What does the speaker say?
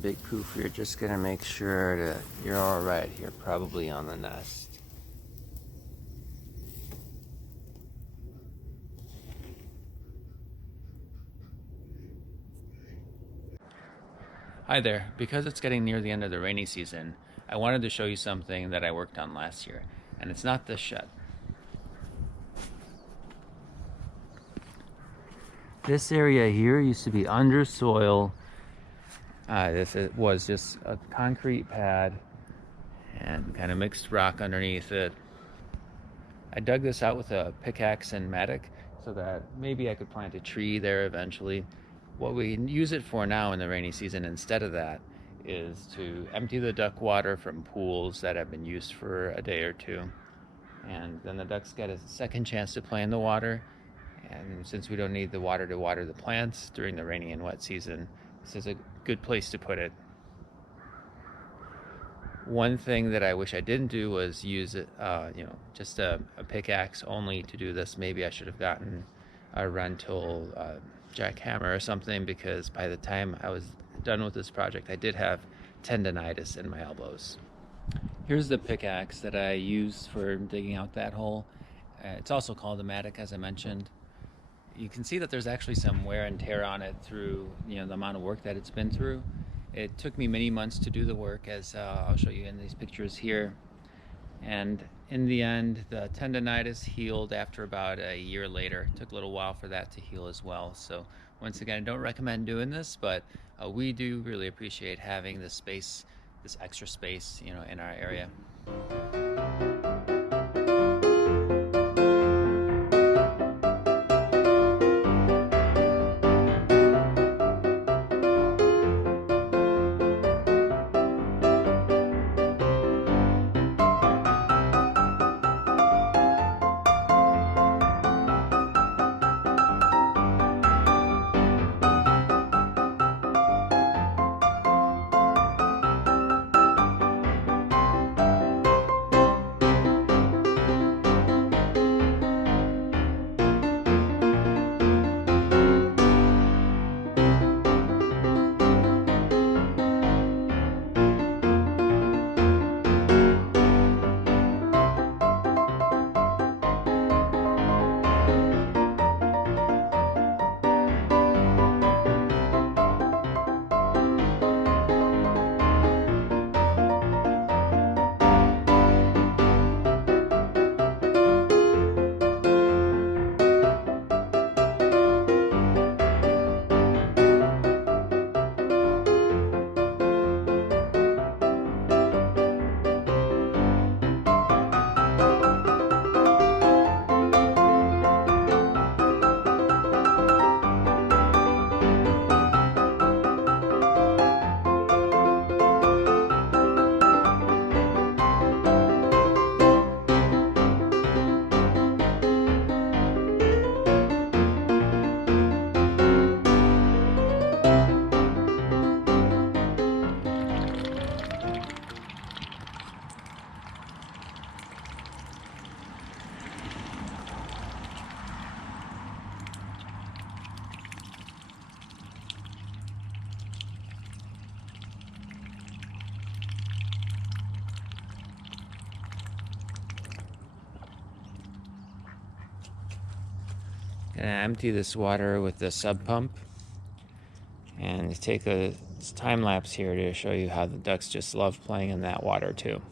Big Poof, you're just gonna make sure that you're alright here, probably on the nest. Hi there. Because it's getting near the end of the rainy season, I wanted to show you something that I worked on last year, and it's not this shed. This area here used to be under soil. Was just a concrete pad and kind of mixed rock underneath it. I dug this out with a pickaxe and mattock so that maybe I could plant a tree there eventually. What we use it for now in the rainy season instead of that is to empty the duck water from pools that have been used for a day or two. And then the ducks get a second chance to play in the water. And since we don't need the water to water the plants during the rainy and wet season, this is a good place to put it. One thing that I wish I didn't do was use it, just a pickaxe only to do this. Maybe I should have gotten a rental jackhammer or something, because by the time I was done with this project, I did have tendonitis in my elbows. Here's the pickaxe that I used for digging out that hole. It's also called a mattock, as I mentioned. You can see that there's actually some wear and tear on it through the amount of work that it's been through. It took me many months to do the work, as I'll show you in these pictures here. And in the end, the tendonitis healed after about a year later. It took a little while for that to heal as well. So once again, I don't recommend doing this, but we do really appreciate having this space, this extra space, in our area. Gonna empty this water with the sub pump and take a time lapse here to show you how the ducks just love playing in that water too.